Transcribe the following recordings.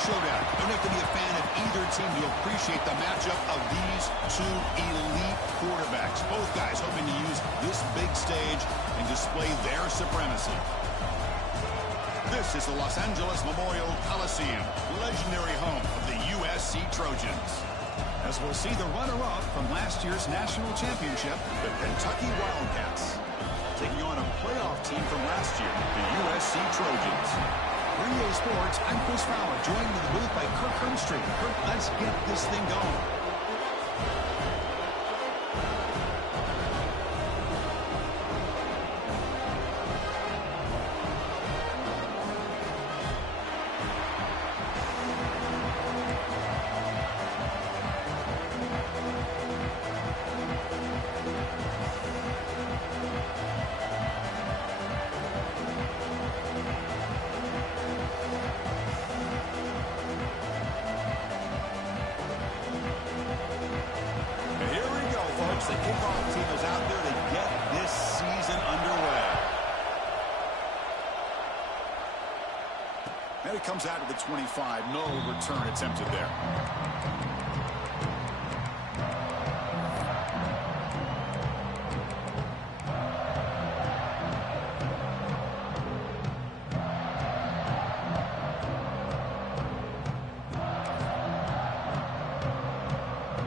showdown. Don't have to be a fan of either team to appreciate the matchup of these two elite quarterbacks. Both guys hoping to use this big stage and display their supremacy. This is the Los Angeles Memorial Coliseum, legendary home of the USC Trojans. As we'll see the runner-up from last year's national championship, the Kentucky Wildcats, taking on a playoff team from last year, the USC Trojans. For EA Sports, I'm Chris Fowler, joined in the booth by Kirk Hermstreet. Kirk, let's get this thing going. The kickoff team is out there to get this season underway. And it comes out of the 25. No return attempted there.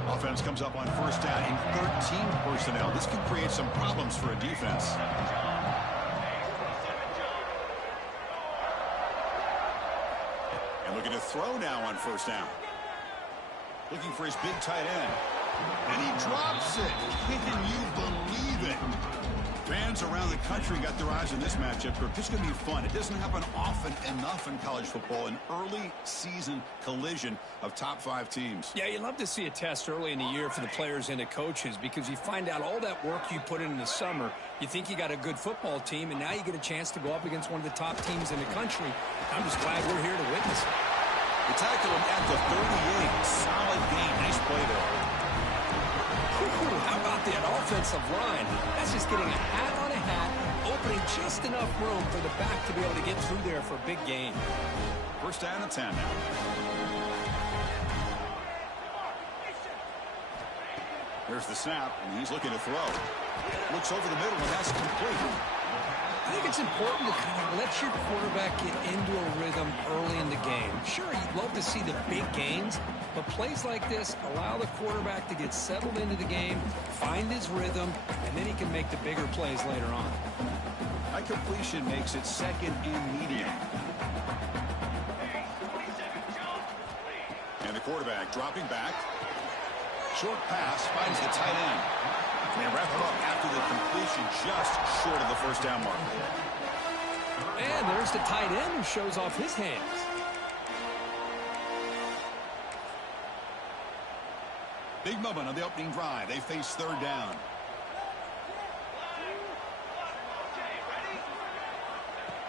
Offense comes up on first down in 13 personnel. This could create some problems for a defense. And looking to throw now on first down. Looking for his big tight end. And he drops it. Can you believe it? Fans around the country got their eyes on this matchup. This is going to be fun. It doesn't happen often enough in college football. An early season collision of top 5 teams. Yeah, you love to see a test early in the year for the players and the coaches because you find out all that work you put in the summer. You think you got a good football team, and now you get a chance to go up against one of the top teams in the country. I'm just glad we're here to witness it. They tackle him at the 38. Solid gain. Nice play there. How about that offensive line? That's just getting a hat on a hat, opening just enough room for the back to be able to get through there for a big gain. First down and 10 now. There's the snap, and he's looking to throw. Looks over the middle, and that's complete. I think it's important to kind of let your quarterback get into a rhythm early in the game. Sure, you'd love to see the big gains, but plays like this allow the quarterback to get settled into the game, find his rhythm, and then he can make the bigger plays later on. High completion makes it second and medium. And the quarterback dropping back. Short pass finds the tight end. They wrap it up after the completion just short of the first down mark. And there's the tight end who shows off his hands. Big moment on the opening drive. They face third down.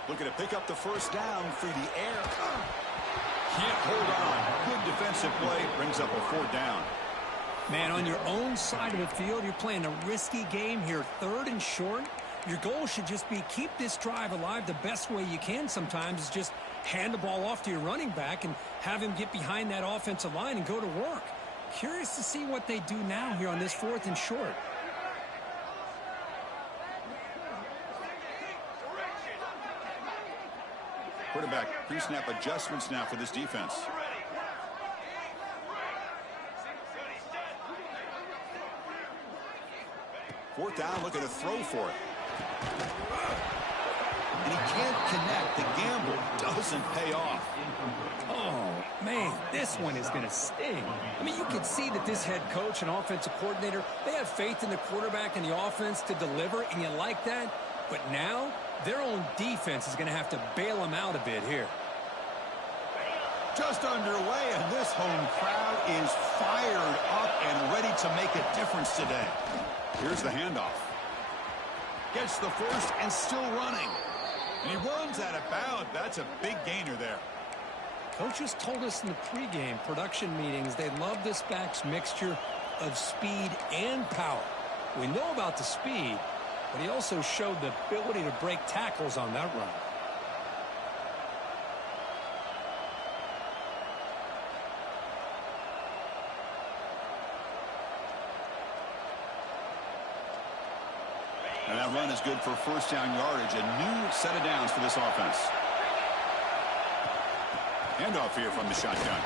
Looking to pick up the first down through the air. Can't hold on. Good defensive play. Brings up a fourth down. Man, on your own side of the field, you're playing a risky game here, third and short. Your goal should just be keep this drive alive the best way you can sometimes is just hand the ball off to your running back and have him get behind that offensive line and go to work. Curious to see what they do now here on this fourth and short. Quarterback pre-snap adjustments now for this defense. Fourth down, looking to throw for it. And he can't connect. The gamble doesn't pay off. Oh, man, this one is going to sting. I mean, you can see that this head coach and offensive coordinator, they have faith in the quarterback and the offense to deliver, and you like that. But now, their own defense is going to have to bail them out a bit here. Just underway, and this home crowd is fired up and ready to make a difference today. Here's the handoff. Gets the first and still running. And he runs out of bounds. That's a big gainer there. Coaches told us in the pregame production meetings they love this back's mixture of speed and power. We know about the speed, but he also showed the ability to break tackles on that run. And that run is good for first down yardage. A new set of downs for this offense. Handoff here from the shotgun.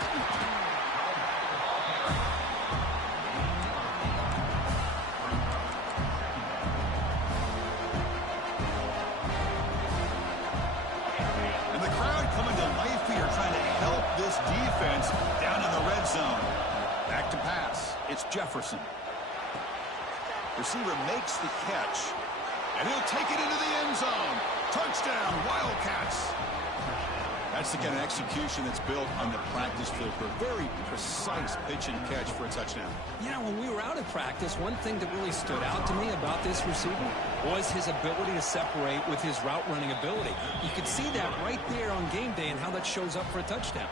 And the crowd coming to life here, trying to help this defense down in the red zone. Back to pass. It's Jefferson. Receiver makes the catch, and he'll take it into the end zone. Touchdown, Wildcats. That's the kind of execution that's built on the practice field for a very precise pitch and catch for a touchdown. Yeah, when we were out at practice, one thing that really stood out to me about this receiver was his ability to separate with his route running ability. You could see that right there on game day and how that shows up for a touchdown.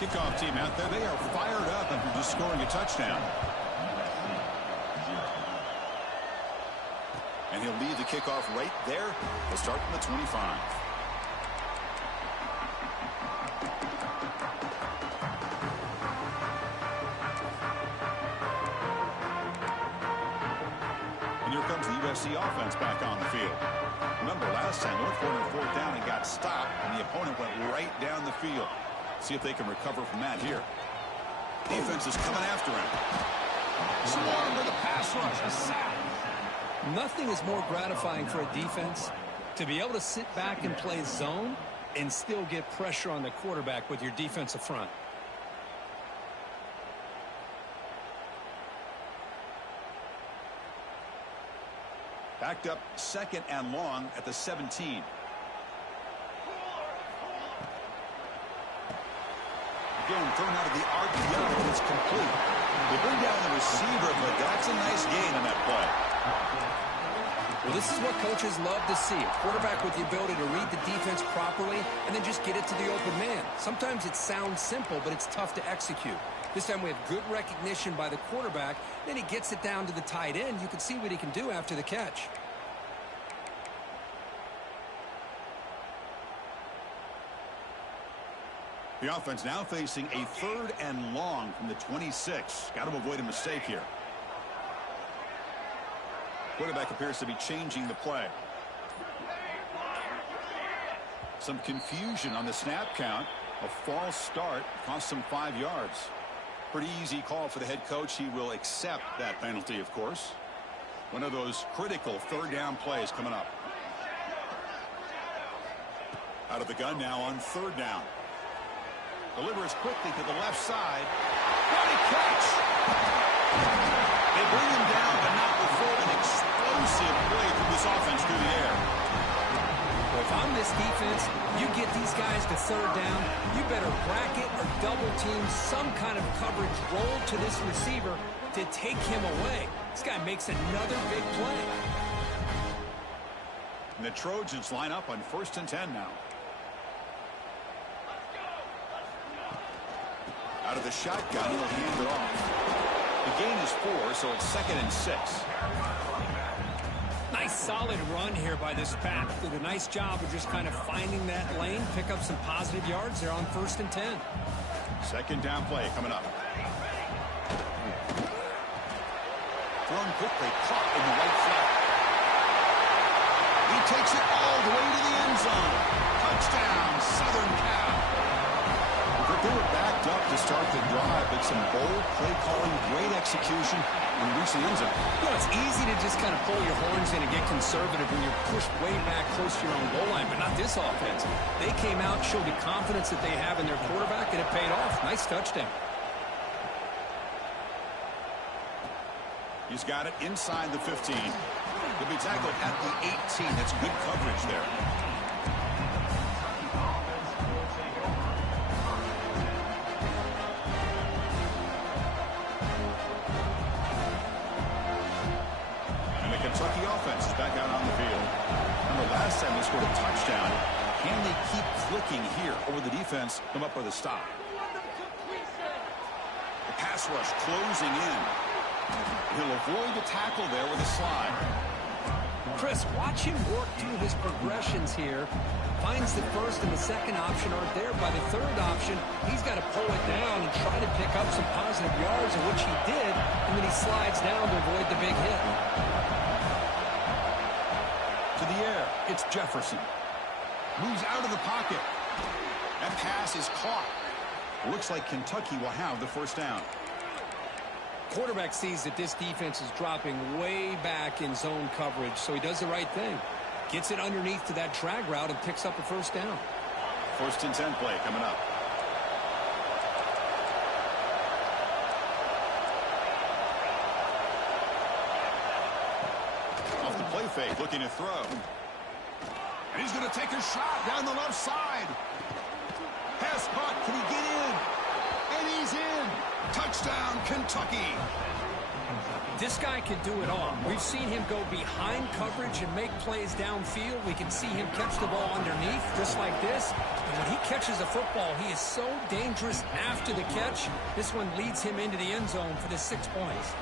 Kickoff team out there, they are fired up after just scoring a touchdown. And he'll lead the kickoff right there. They'll start from the 25. And here comes the USC offense back on the field. Remember, last time, North Florida on fourth down and got stopped, and the opponent went right down the field. See if they can recover from that here. Defense is coming after him. Swarm with a pass rush. A sack. Nothing is more gratifying for a defense to be able to sit back and play zone and still get pressure on the quarterback with your defensive front. Backed up second and long at the 17. Again, thrown out of the RPO, and it's complete. They bring down the receiver, but that's a nice gain on that play. Well, this is what coaches love to see. A quarterback with the ability to read the defense properly and then just get it to the open man. Sometimes it sounds simple, but it's tough to execute. This time we have good recognition by the quarterback. Then he gets it down to the tight end. You can see what he can do after the catch. The offense now facing a third and long from the 26. Got to avoid a mistake here. Quarterback appears to be changing the play. Some confusion on the snap count. A false start cost him 5 yards. Pretty easy call for the head coach. He will accept that penalty, of course. One of those critical third down plays coming up. Out of the gun now on third down. Delivers quickly to the left side. What a catch! They bring him down, but not before an explosive play from this offense through the air. Well, if I'm this defense, you get these guys to third down, you better bracket or double team some kind of coverage roll to this receiver to take him away. This guy makes another big play. And the Trojans line up on 1st and 10 now. Out of the shotgun, he'll hand it off. The gain is 4, so it's 2nd and 6. Nice solid run here by this back. Did a nice job of just kind of finding that lane, pick up some positive yards there on 1st and 10. Second down play coming up. Thrown quickly, caught in the right flat. He takes it all the way to the end zone. Touchdown, Southern Cal. They were backed up to start the drive, but some bold play calling, great execution, and reach the end zone. You know, it's easy to just kind of pull your horns in and get conservative when you're pushed way back close to your own goal line, but not this offense. They came out, showed the confidence that they have in their quarterback, and it paid off. Nice touchdown. He's got it inside the 15. He'll be tackled at the 18. That's good coverage there. Kentucky offense is back out on the field. Remember, last time they scored a touchdown. Can they keep clicking here, or will the defense come up with a stop? The pass rush closing in. He'll avoid the tackle there with a slide. Chris, watch him work through his progressions here. Finds the first and the second option aren't there. By the third option, he's got to pull it down and try to pick up some positive yards, of which he did, and then he slides down to avoid the big hit. To the air, it's Jefferson. Moves out of the pocket. That pass is caught. Looks like Kentucky will have the first down. Quarterback sees that this defense is dropping way back in zone coverage, so he does the right thing. Gets it underneath to that drag route and picks up a first down. 1st and 10 play coming up. Off the play fake, looking to throw. And he's going to take a shot down the left side. Pass caught. Can he get in? And he's in. Touchdown, Kentucky. This guy can do it all. We've seen him go behind coverage and make plays downfield. We can see him catch the ball underneath, just like this. And when he catches a football, he is so dangerous after the catch. This one leads him into the end zone for the 6 points.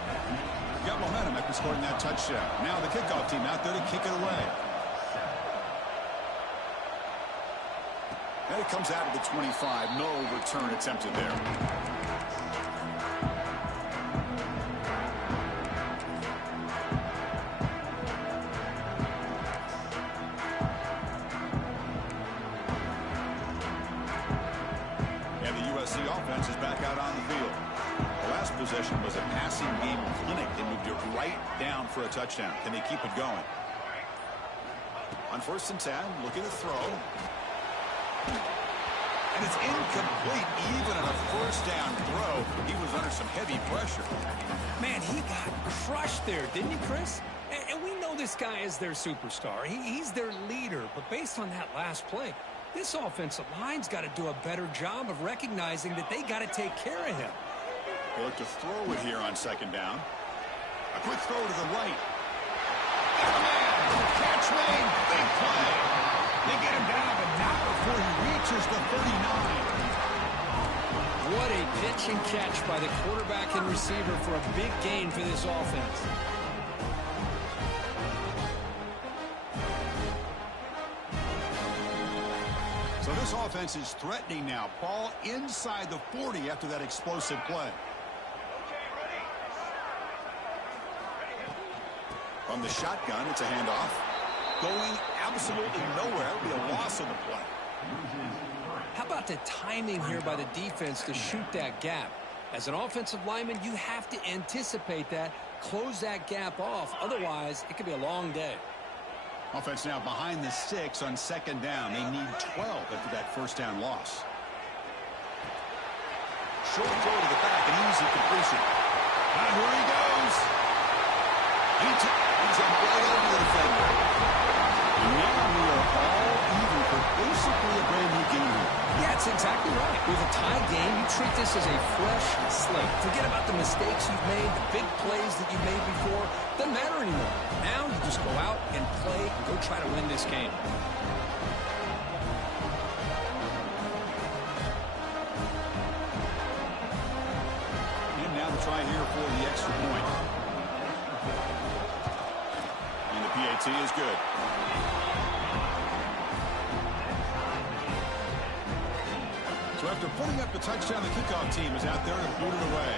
Got momentum after scoring that touchdown. Now the kickoff team out there to kick it away. And it comes out of the 25. No return attempted there. USC offense is back out on the field. The last possession was a passing game clinic. They moved it right down for a touchdown. Can they keep it going? On 1st and 10, looking to throw. And it's incomplete. Even on a 1st down throw, he was under some heavy pressure. Man, he got crushed there, didn't he, Chris? And we know this guy is their superstar. He's their leader. But based on that last play, this offensive line's got to do a better job of recognizing that they got to take care of him. They look to throw it here on 2nd down. A quick throw to the right. Got a man. Catch made. Big play. They get him down, but not before he reaches the 39. What a pitch and catch by the quarterback and receiver for a big gain for this offense. So this offense is threatening now. Ball inside the 40 after that explosive play. From the shotgun, it's a handoff. Going absolutely nowhere. It'll be a loss on the play. How about the timing here by the defense to shoot that gap? As an offensive lineman, you have to anticipate that, close that gap off. Otherwise, it could be a long day. Offense now behind the 6 on 2nd down. They need 12 after that 1st down loss. Short throw to the back, an easy completion. And here he goes. He's up right over the defender. And now we are all even for basically a brand new game here. Yeah, it's exactly right. With a tie game, you treat this as a fresh slate. Forget about the mistakes you've made, the big plays that you've made before. Doesn't matter anymore. Now you just go out and play and go try to win this game. And now the try here for the extra point. And the PAT is good. So after putting up the touchdown, the kickoff team is out there to boot it away.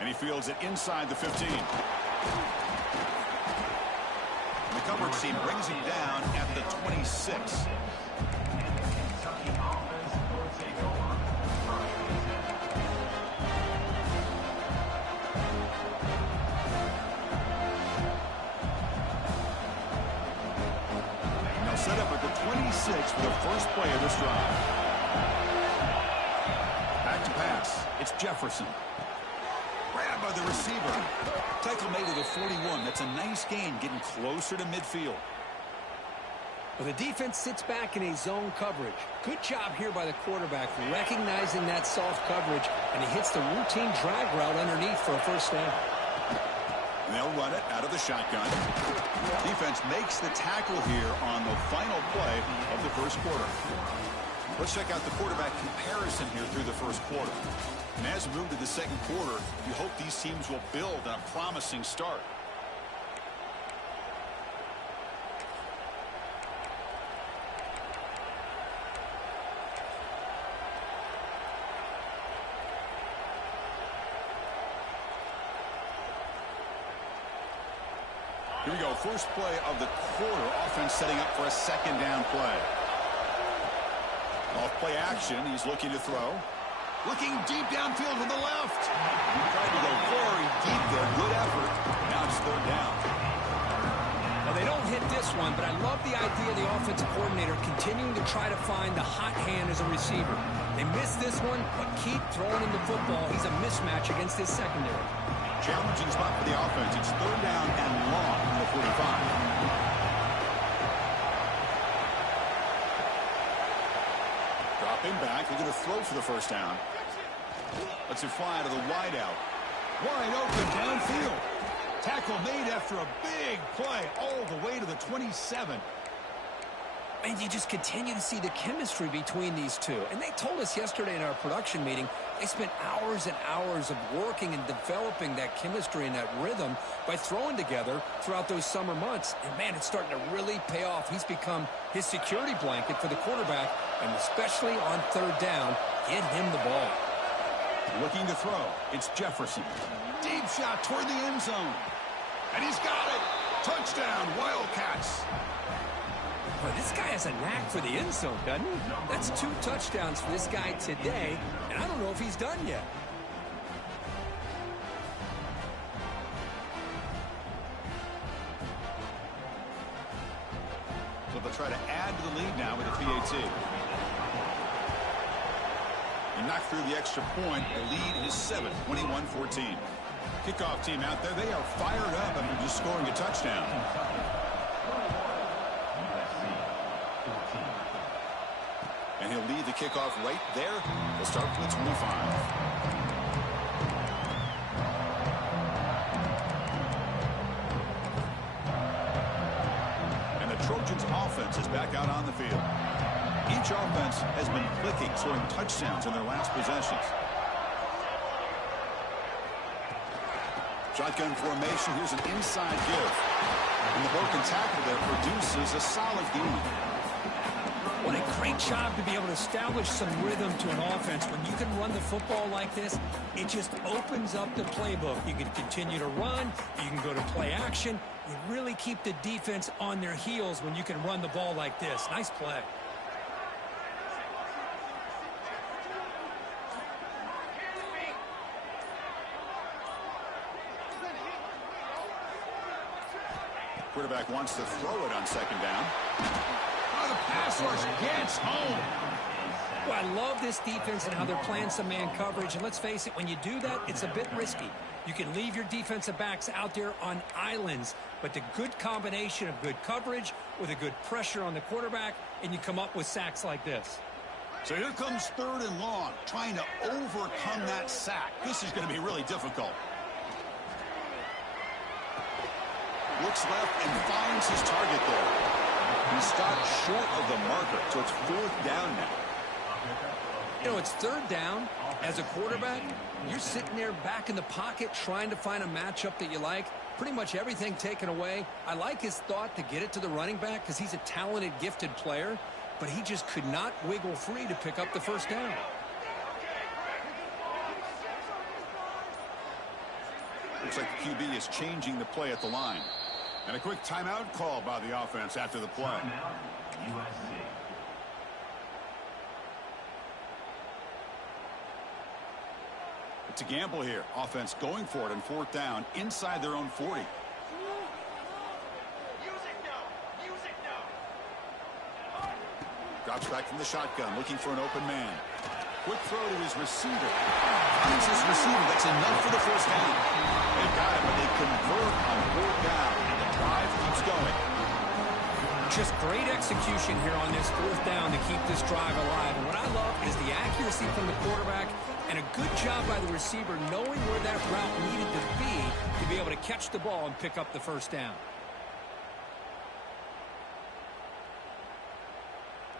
And he fields it inside the 15. And the coverage team brings him down at the 26. Set up at the 26 for the first play of this drive. Back to pass. It's Jefferson. Grabbed by the receiver. Tackle made at the 41. That's a nice gain, getting closer to midfield. Well, the defense sits back in a zone coverage. Good job here by the quarterback recognizing that soft coverage, and he hits the routine drag route underneath for a first down. And they'll run it out of the shotgun. Defense makes the tackle here on the final play of the first quarter. Let's check out the quarterback comparison here through the first quarter. And as we move to the second quarter, you hope these teams will build on a promising start. Here we go. First play of the quarter. Offense setting up for a second down play. Off play action. He's looking to throw. Looking deep downfield to the left. Trying to go very deep there. Good effort. Now it's third down. Well, they don't hit this one, but I love the idea of the offensive coordinator continuing to try to find the hot hand as a receiver. They missed this one, but keep throwing him the football. He's a mismatch against his secondary. Challenging spot for the offense. It's third down and long from the 45. Dropping back. They're going to throw for the first down. Lets it fly to the wideout. Wide open downfield. Tackle made after a big play all the way to the 27. And you just continue to see the chemistry between these two. And they told us yesterday in our production meeting, they spent hours and hours of working and developing that chemistry and that rhythm by throwing together throughout those summer months. And, man, it's starting to really pay off. He's become his security blanket for the quarterback, and especially on third down, get him the ball. Looking to throw. It's Jefferson. Deep shot toward the end zone. And he's got it. Touchdown, Wildcats. But this guy has a knack for the end zone, doesn't he? That's 2 touchdowns for this guy today, and I don't know if he's done yet. So they'll try to add to the lead now with a PAT. He knocked through the extra point. The lead is 7, 21-14. Kickoff team out there. They are fired up after just scoring a touchdown. And he'll lead the kickoff right there. They'll start from the 25. And the Trojans offense is back out on the field. Each offense has been clicking, scoring touchdowns in their last possessions. Shotgun formation. Here's an inside give. And the broken tackle there produces a solid gain. What a great job to be able to establish some rhythm to an offense. When you can run the football like this, it just opens up the playbook. You can continue to run. You can go to play action. You really keep the defense on their heels when you can run the ball like this. Nice play. Quarterback wants to throw it on second down. Oh, the pass rush gets home. Well, I love this defense and how they're playing some man coverage. And let's face it, when you do that, it's a bit risky. You can leave your defensive backs out there on islands. But the good combination of good coverage with a good pressure on the quarterback, and you come up with sacks like this. So here comes third and long, trying to overcome that sack. This is going to be really difficult. Looks left and finds his target there. He stopped short of the marker, so it's fourth down now. You know, it's third down. As a quarterback, you're sitting there back in the pocket trying to find a matchup that you like. Pretty much everything taken away. I like his thought to get it to the running back because he's a talented, gifted player, but he just could not wiggle free to pick up the first down. Looks like the QB is changing the play at the line. And a quick timeout call by the offense after the play. USC. It's a gamble here. Offense going for it on fourth down inside their own 40. Drops back from the shotgun, looking for an open man. Quick throw to his receiver. Finds his receiver. That's enough for the first down. They got it, but they convert on fourth down, and the drive keeps going. Just great execution here on this fourth down to keep this drive alive. And what I love is the accuracy from the quarterback and a good job by the receiver knowing where that route needed to be able to catch the ball and pick up the first down.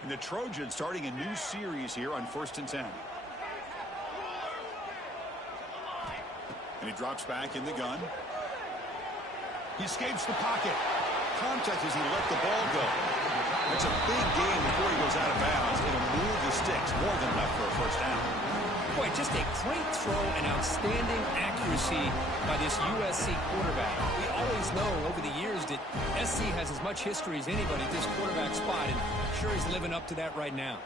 And the Trojans starting a new series here on 1st and 10. And he drops back in the gun. He escapes the pocket. Contact as he let the ball go. It's a big gain before he goes out of bounds. It'll move the sticks more than enough for a first down. Boy, just a great throw and outstanding accuracy by this USC quarterback. We always know over the years that SC has as much history as anybody at this quarterback spot, and I'm sure he's living up to that right now.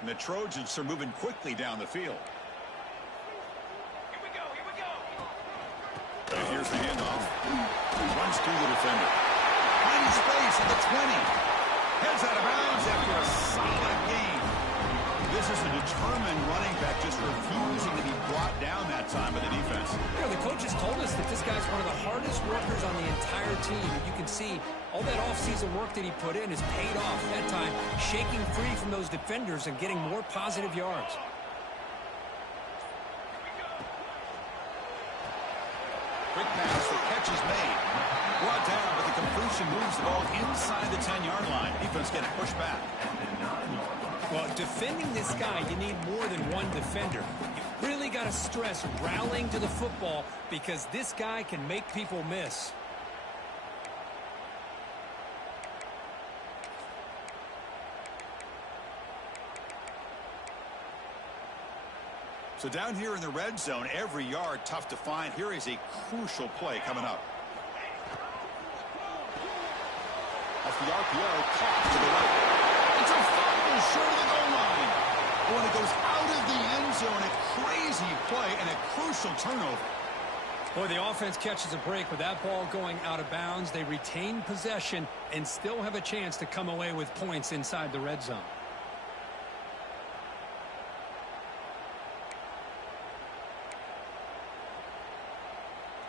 And the Trojans are moving quickly down the field. Here we go, here we go. And here's the handoff. Runs through the defender. Finds space at the 20. Heads out of bounds after a solid game. This is a determined running back just refusing to be brought down that time by the defense. You know, the coaches told us that this guy's one of the hardest workers on the entire team. You can see all that offseason work that he put in has paid off. That time, shaking free from those defenders and getting more positive yards. Quick pass, the catch is made. Brought down, but the completion moves the ball inside the 10-yard line. Defense getting pushed back. Well, defending this guy, you need more than one defender. You really got to stress rallying to the football because this guy can make people miss. So down here in the red zone, every yard tough to find. Here is a crucial play coming up. Off the RPO, caught to the right. It's a fumble short of the goal line. When it goes out of the end zone, a crazy play and a crucial turnover. Boy, the offense catches a break with that ball going out of bounds. They retain possession and still have a chance to come away with points inside the red zone.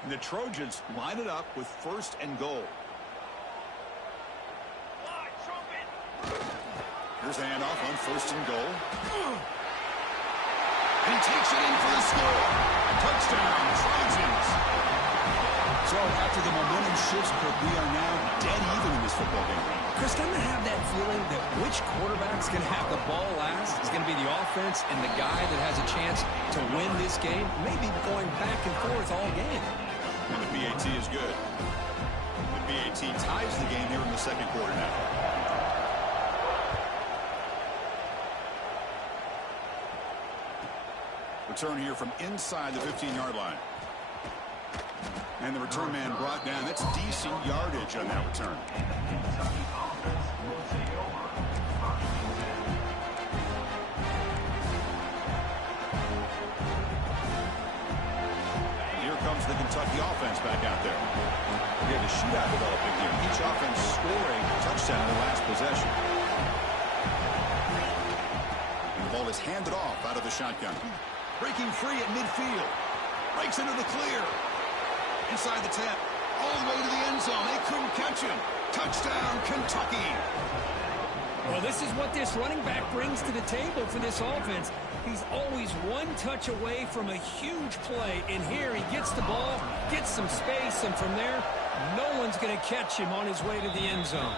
And the Trojans line it up with 1st and goal. Here's a handoff on 1st and goal. And he takes it in for the score. Touchdown, Trojans. So after the momentum shifts, we are now dead even in this football game. Chris, I'm going to have that feeling that which quarterback's going to have the ball last is going to be the offense, and the guy that has a chance to win this game may be going back and forth all game. And the BAT is good. The BAT ties the game here in the 2nd quarter now. Return here from inside the 15-yard line. And the return man brought down. That's decent yardage on that return. Here comes the Kentucky offense back out there. We have a shootout developing here. Each offense scoring a touchdown in the last possession. And the ball is handed off out of the shotgun. Breaking free at midfield. Breaks into the clear. Inside the 10. All the way to the end zone. They couldn't catch him. Touchdown, Kentucky. Well, this is what this running back brings to the table for this offense. He's always one touch away from a huge play. And here he gets the ball, gets some space, and from there, no one's going to catch him on his way to the end zone.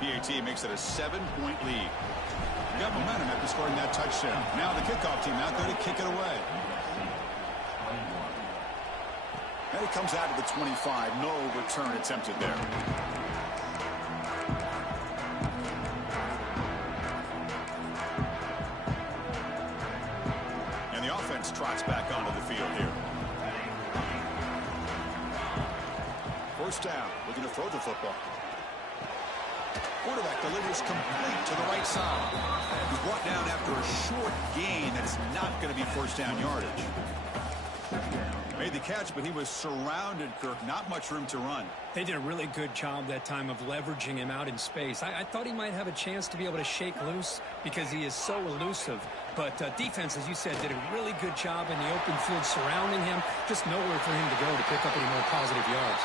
BAT makes it a 7-point lead. Got momentum after scoring that touchdown. Now the kickoff team out there to kick it away. And it comes out to the 25. No return attempted there. And the offense trots back onto the field here. 1st down. Looking to throw the football. Quarterback delivers complete to the right side. He's brought down after a short gain. That's not going to be 1st down yardage. Made the catch, but he was surrounded, Kirk. Not much room to run. They did a really good job that time of leveraging him out in space. I thought he might have a chance to be able to shake loose because he is so elusive. But defense, as you said, did a really good job in the open field surrounding him. Just nowhere for him to go to pick up any more positive yards.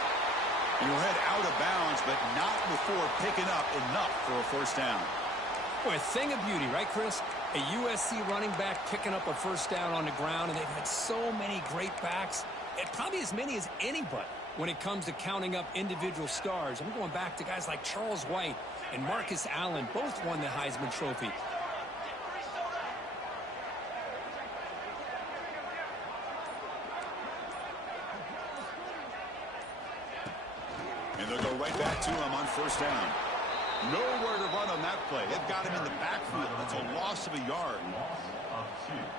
And he'll head out of bounds, but not before picking up enough for a 1st down. Boy, a thing of beauty, right, Chris? A USC running back picking up a 1st down on the ground, and they've had so many great backs, and probably as many as anybody when it comes to counting up individual stars. I'm going back to guys like Charles White and Marcus Allen. Both won the Heisman Trophy. And they'll go right back to him on 1st down. Nowhere to run on that play. They've got him in the backfield. That's a loss of a yard.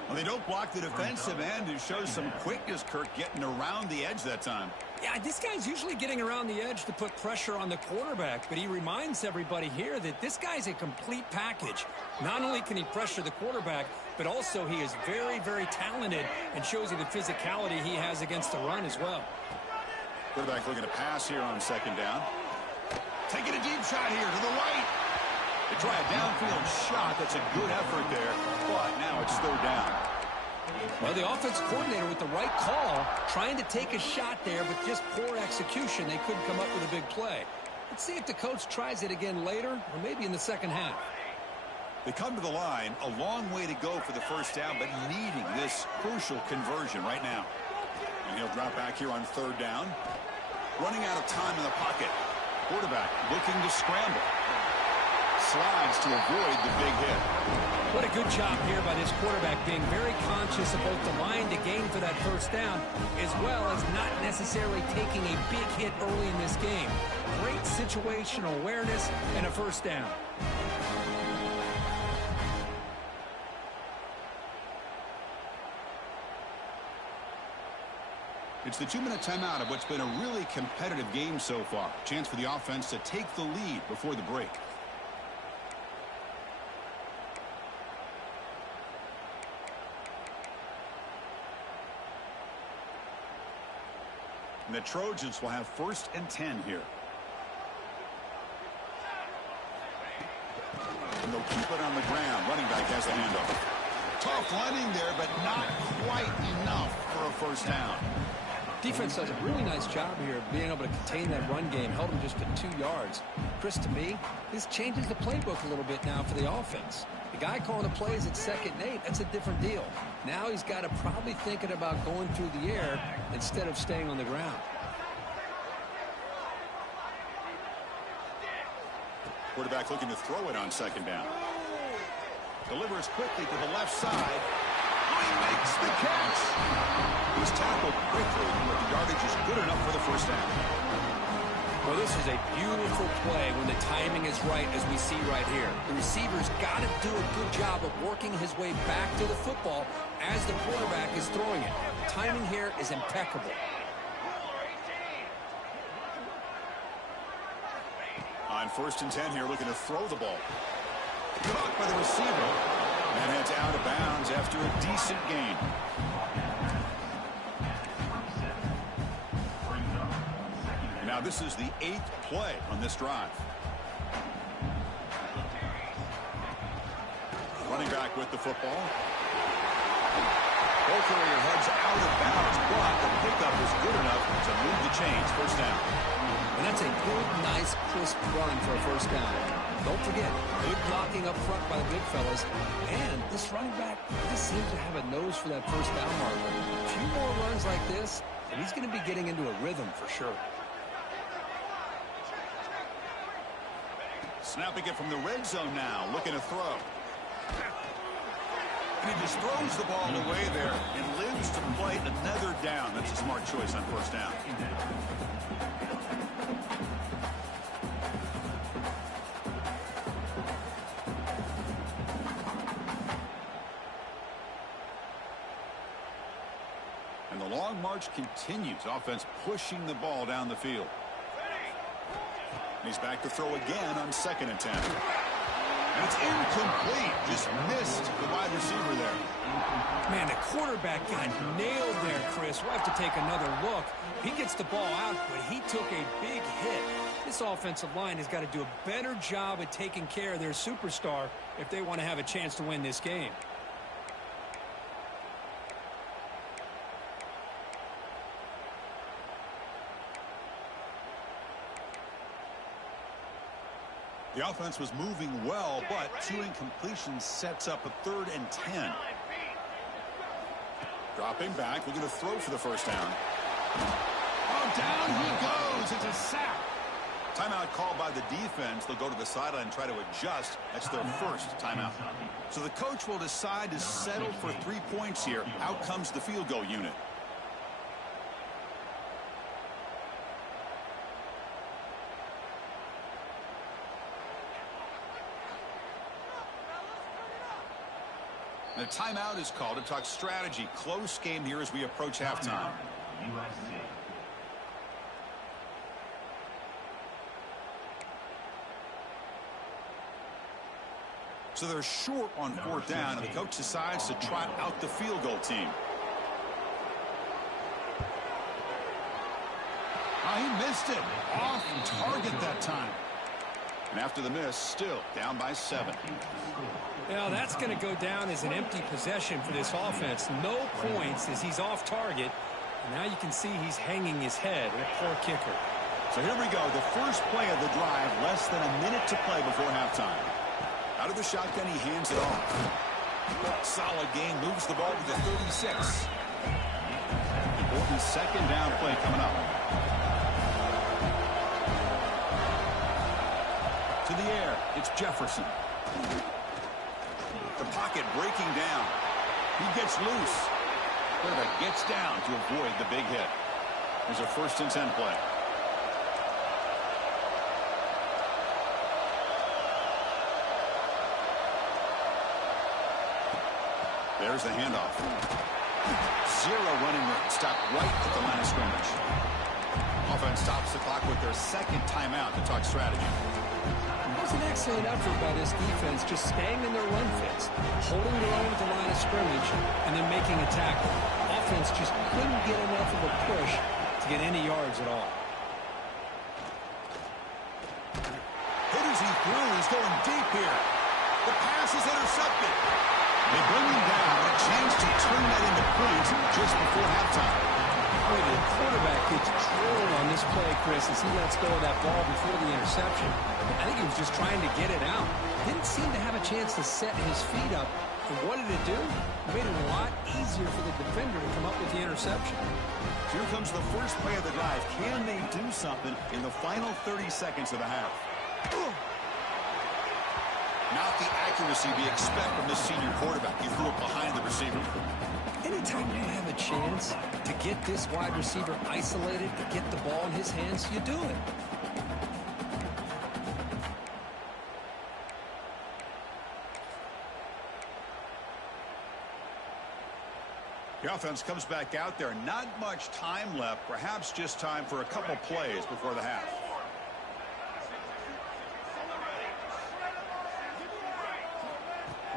Well, they don't block the defensive end. It shows some quickness, Kirk, getting around the edge that time. Yeah, this guy's usually getting around the edge to put pressure on the quarterback, but he reminds everybody here that this guy's a complete package. Not only can he pressure the quarterback, but also he is very, very talented and shows you the physicality he has against the run as well. Quarterback looking to pass here on second down. Taking a deep shot here to the right. They try a downfield shot. That's a good effort there, but now it's third down. Well, the offense coordinator with the right call, trying to take a shot there, but just poor execution. They couldn't come up with a big play. Let's see if the coach tries it again later, or maybe in the second half. They come to the line, a long way to go for the first down, but needing this crucial conversion right now. And he'll drop back here on third down. Running out of time in the pocket. Quarterback looking to scramble. Slides to avoid the big hit. What a good job here by this quarterback, being very conscious of both the line to gain for that first down, as well as not necessarily taking a big hit early in this game. Great situational awareness and a first down. It's the 2-minute timeout of what's been a really competitive game so far. Chance for the offense to take the lead before the break. And the Trojans will have 1st and 10 here. And they'll keep it on the ground. Running back has the handoff. Tough running there, but not quite enough for a first down. Defense does a really nice job here of being able to contain that run game. Held him just to 2 yards. Chris, to me, this changes the playbook a little bit now for the offense. The guy calling the plays at 2nd and 8, that's a different deal. Now he's got to probably thinking about going through the air instead of staying on the ground. Quarterback looking to throw it on second down. Delivers quickly to the left side. He makes the catch. He's tackled quickly, but the yardage is good enough for the first down. Well, this is a beautiful play when the timing is right, as we see right here. The receiver's got to do a good job of working his way back to the football as the quarterback is throwing it. Timing here is impeccable. On 1st and 10 here, looking to throw the ball. Caught by the receiver. And it's out of bounds after a decent gain. Now this is the 8th play on this drive. Running back with the football. Ball carrier heads out of bounds, but the pickup is good enough to move the chains. First down. And that's a good, nice, crisp run for a first down. Don't forget, good blocking up front by the big fellas. And this running back just seems to have a nose for that first down marker. A few more runs like this, and he's going to be getting into a rhythm for sure. Snapping it from the red zone now, looking to throw. And he just throws the ball away there and lives to play another down. That's a smart choice on first down. And the long march continues. Offense pushing the ball down the field. He's back to throw again on 2nd and 10. And it's incomplete. Just missed the wide receiver there. Man, the quarterback got nailed there, Chris. We'll have to take another look. He gets the ball out, but he took a big hit. This offensive line has got to do a better job at taking care of their superstar if they want to have a chance to win this game. The offense was moving well, but 2 incompletions sets up a 3rd and 10. Dropping back, looking to throw for the first down. Oh, down he goes. It's a sack. Timeout called by the defense. They'll go to the sideline and try to adjust. That's their first timeout. So the coach will decide to settle for 3 points here. Out comes the field goal unit. And a timeout is called to talk strategy. Close game here as we approach halftime. USC. So they're short on fourth down, and the coach decides to trot out the field goal team. Oh, he missed it. Off target that time. And after the miss, still down by 7. Well, that's going to go down as an empty possession for this offense. No points as he's off target. And now you can see he's hanging his head. A poor kicker. So here we go. The first play of the drive, less than a minute to play before halftime. Out of the shotgun, he hands it off. Solid gain, moves the ball to the 36. Important second down play coming up. To the air, it's Jefferson. The pocket breaking down. He gets loose. Quarterback gets down to avoid the big hit. There's a 1st and 10 play. There's the handoff. 0 running room. Stopped right at the line of scrimmage. Offense stops the clock with their second timeout to talk strategy. It was an excellent effort by this defense, just staying in their run fits, holding their own at the line of scrimmage, and then making a tackle. Offense just couldn't get enough of a push to get any yards at all. Hitters he threw. He's going deep here. The pass is intercepted. They bring him down. A chance to turn that into points just before halftime. Boy, the quarterback gets drilled on this play, Chris, as he lets go of that ball before the interception. I think he was just trying to get it out. Didn't seem to have a chance to set his feet up. And what did it do? It made it a lot easier for the defender to come up with the interception. Here comes the first play of the drive. Can they do something in the final 30 seconds of the half? Not the accuracy we expect from this senior quarterback. He threw it behind the receiver. Anytime you have a chance to get this wide receiver isolated, to get the ball in his hands, you do it. The offense comes back out there. Not much time left. Perhaps just time for a couple plays before the half.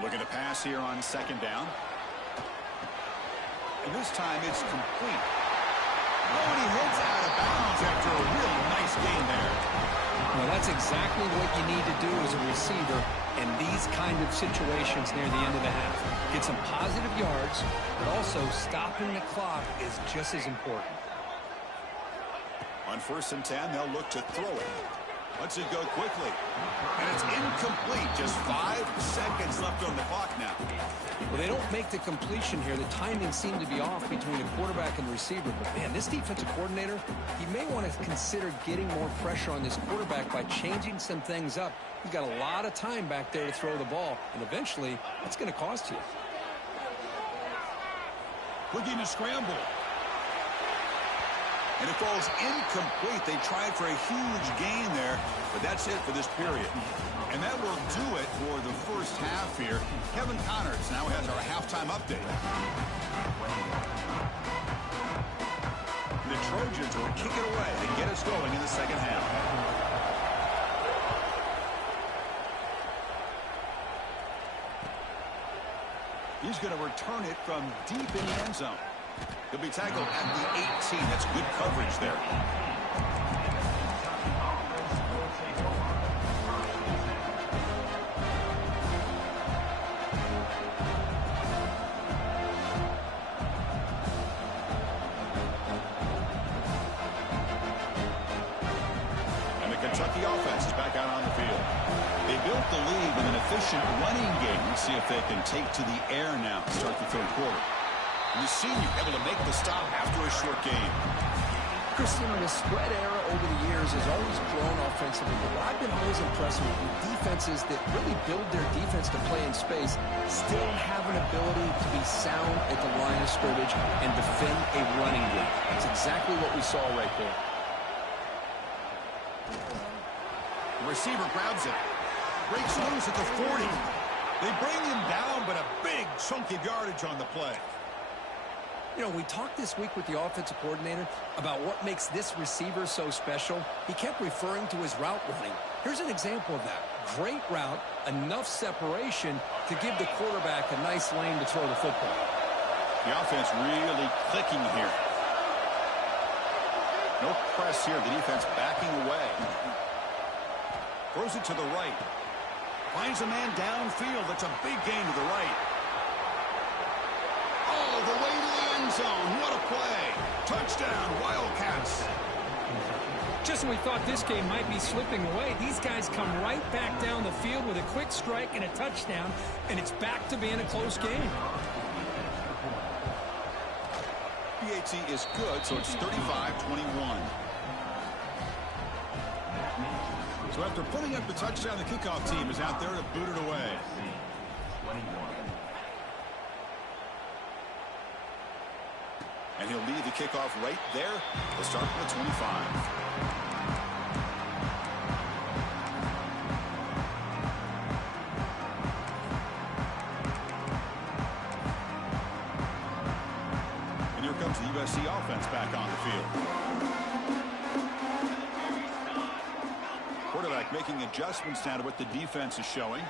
Looking to pass here on second down. And this time it's complete. Oh, and he heads out of bounds after a really nice gain there. Well, that's exactly what you need to do as a receiver in these kind of situations near the end of the half. Get some positive yards, but also stopping the clock is just as important. On 1st and 10, they'll look to throw it. Lets it go quickly. And it's incomplete. Just 5 seconds left on the clock now. Well, they don't make the completion here. The timing seemed to be off between the quarterback and the receiver. But, man, this defensive coordinator, he may want to consider getting more pressure on this quarterback by changing some things up. He's got a lot of time back there to throw the ball. And eventually, that's going to cost you. Looking to scramble. And it falls incomplete. They tried for a huge gain there, but that's it for this period. And that will do it for the first half here. Kevin Connors now has our halftime update. The Trojans will kick it away and get us going in the second half. He's going to return it from deep in the end zone. He'll be tackled at the 18. That's good coverage there. And the Kentucky offense is back out on the field. They built the lead with an efficient running game. Let's see if they can take to the air now to start the third quarter. And the senior able to make the stop after a short game. Christian, the spread era over the years has always grown offensively, but what I've been always impressed with defenses that really build their defense to play in space still have an ability to be sound at the line of scrimmage and defend a running game. That's exactly what we saw right there. The receiver grabs it. Breaks loose at the 40. They bring him down, but a big chunk of yardage on the play. You know, we talked this week with the offensive coordinator about what makes this receiver so special. He kept referring to his route running. Here's an example of that. Great route, enough separation to give the quarterback a nice lane to throw the football. The offense really clicking here. No press here. The defense backing away. Throws it to the right. Finds a man downfield. That's a big gain to the right. Oh, the way to the end zone. What a play. Touchdown, Wildcats. Just when we thought this game might be slipping away, these guys come right back down the field with a quick strike and a touchdown, and it's back to being a close game. PAT is good, so it's 35-21. So after putting up the touchdown, the kickoff team is out there to boot it away. And he'll lead the kickoff right there to start from the 25. And here comes the USC offense back on the field. Quarterback making adjustments now to what the defense is showing.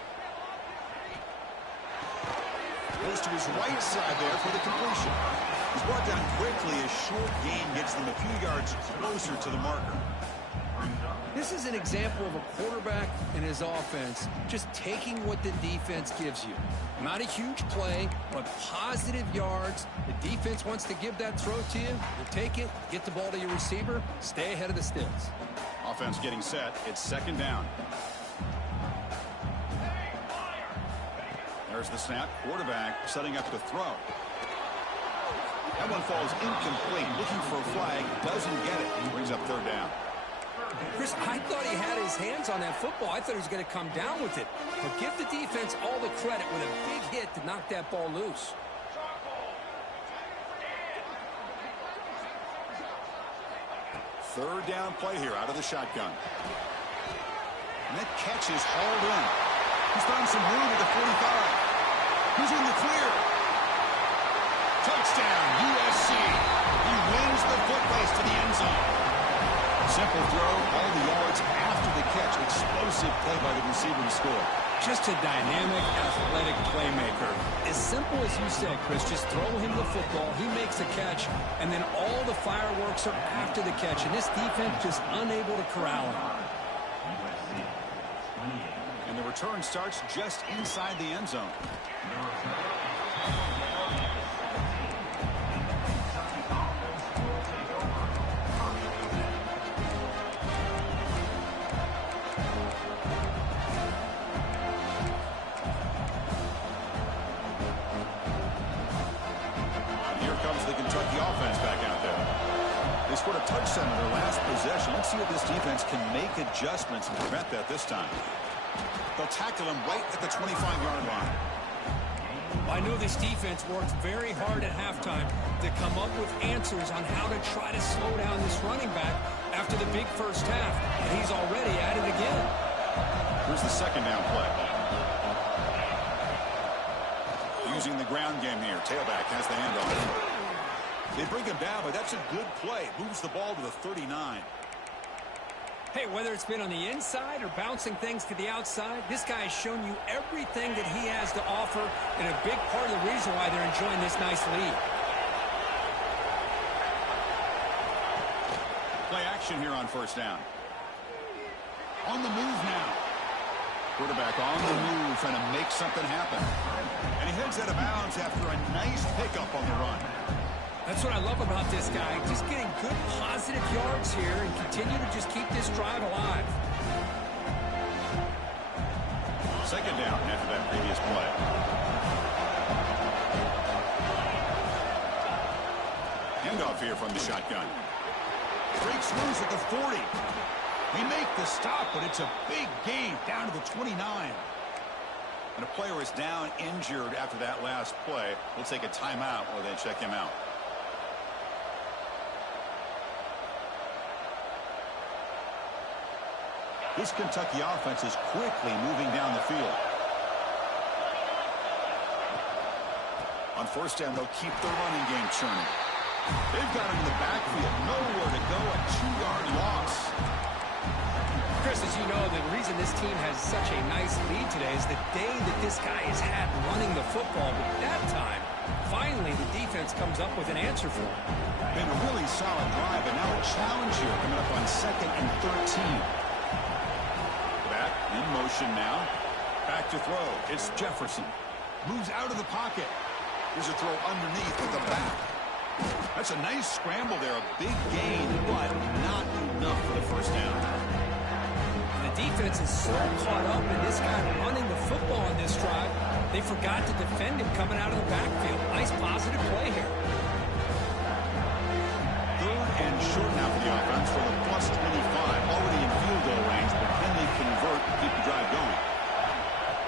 Goes to his right side there for the completion. He's brought down quickly. A short gain gets them a few yards closer to the marker. This is an example of a quarterback and his offense just taking what the defense gives you. Not a huge play, but positive yards. The defense wants to give that throw to you. You take it, get the ball to your receiver, stay ahead of the sticks. Offense getting set. It's second down. There's the snap. Quarterback setting up to throw. That one falls incomplete. Looking for a flag. Doesn't get it. Brings up third down. Chris, I thought he had his hands on that football. I thought he was going to come down with it. But give the defense all the credit with a big hit to knock that ball loose. Third down play here out of the shotgun. And that catch is hauled in. He's found some room at the 45. He's in the clear. Touchdown, USC. He wins the foot race to the end zone. Simple throw, all the yards after the catch. Explosive play by the receiver to score. Just a dynamic, athletic playmaker. As simple as you said, Chris, just throw him the football, he makes a catch, and then all the fireworks are after the catch, and this defense just unable to corral him. And the return starts just inside the end zone. Scored a touchdown in their last possession. Let's see if this defense can make adjustments and prevent that this time. They'll tackle him right at the 25-yard line. I know this defense worked very hard at halftime to come up with answers on how to try to slow down this running back after the big first half, and he's already at it again. Here's the second down play. Using the ground game here. Tailback has the handoff. They bring him down, but that's a good play. Moves the ball to the 39. Hey, whether it's been on the inside or bouncing things to the outside, this guy has shown you everything that he has to offer, and a big part of the reason why they're enjoying this nice lead. Play action here on first down. On the move now. Quarterback on the move, trying to make something happen. And he heads out of bounds after a nice pickup on the run. That's what I love about this guy. Just getting good positive yards here and continue to just keep this drive alive. Second down after that previous play. Handoff here from the shotgun. Breaks loose at the 40. They make the stop, but it's a big gain down to the 29. And a player is down injured after that last play. We'll take a timeout while they check him out. This Kentucky offense is quickly moving down the field. On first down, they'll keep the running game churning. They've got him in the backfield. Nowhere to go. A 2-yard loss. Chris, as you know, the reason this team has such a nice lead today is the day that this guy has had running the football. But that time, finally, the defense comes up with an answer for him. Been a really solid drive, but now a challenge here coming up on 2nd and 13. Back in motion now. Back to throw. It's Jefferson. Moves out of the pocket. Here's a throw underneath with the back. That's a nice scramble there. A big gain, but not enough for the first down. The defense is so caught up in this guy running the football on this drive, they forgot to defend him coming out of the backfield. Nice positive play here. 3rd and short now for the offense for the +25. Already in field goal range, but then they convert to keep the drive going.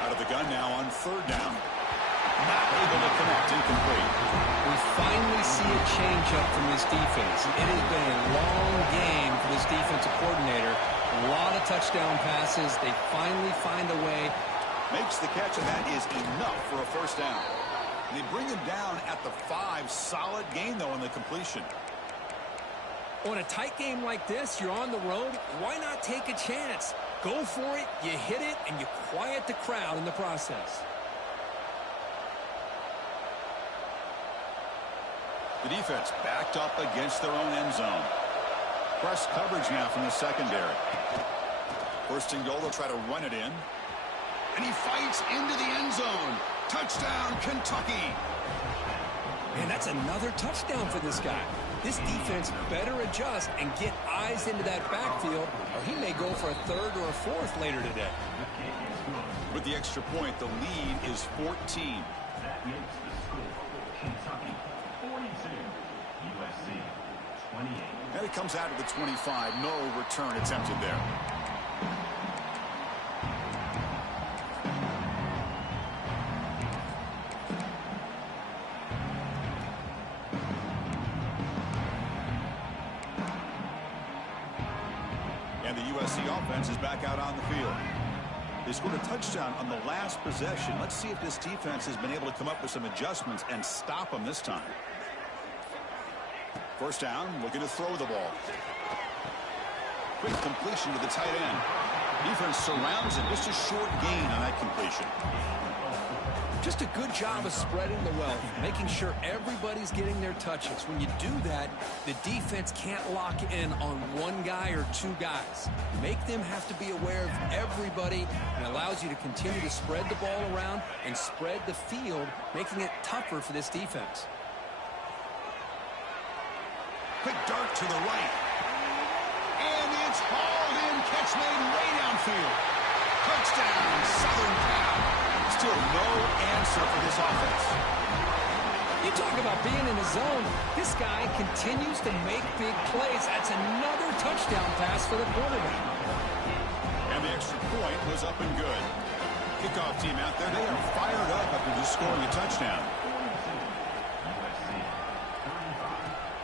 Out of the gun now on 3rd down. Not able to connect, incomplete. We finally see a change-up from this defense. It has been a long game for this defensive coordinator. A lot of touchdown passes. They finally find a way. Makes the catch, and that is enough for a first down. And they bring him down at the 5. Solid gain, though, on the completion. On a tight game like this, you're on the road. Why not take a chance? Go for it, you hit it, and you quiet the crowd in the process. The defense backed up against their own end zone. Press coverage now from the secondary. 1st and goal, they'll try to run it in. And he fights into the end zone. Touchdown, Kentucky. Man, that's another touchdown for this guy. This defense better adjust and get eyes into that backfield, or he may go for a 3rd or a 4th later today. With the extra point, the lead is 14. That makes the score. Kentucky 42, USC 28. And it comes out of the 25. No return attempted there. And the USC offense is back out on the field. They scored a touchdown on the last possession. Let's see if this defense has been able to come up with some adjustments and stop them this time. First down, looking to throw the ball. Quick completion to the tight end. Defense surrounds him. Just a short gain on that completion. Just a good job of spreading the wealth, making sure everybody's getting their touches. When you do that, the defense can't lock in on one guy or 2 guys. Make them have to be aware of everybody, and allows you to continue to spread the ball around and spread the field, making it tougher for this defense. Quick dart to the right. And it's hauled in. Catch made way downfield. Touchdown, Southern Cal. Still no answer for this offense. You talk about being in the zone. This guy continues to make big plays. That's another touchdown pass for the quarterback. And the extra point was up and good. Kickoff team out there, they are fired up after just scoring a touchdown.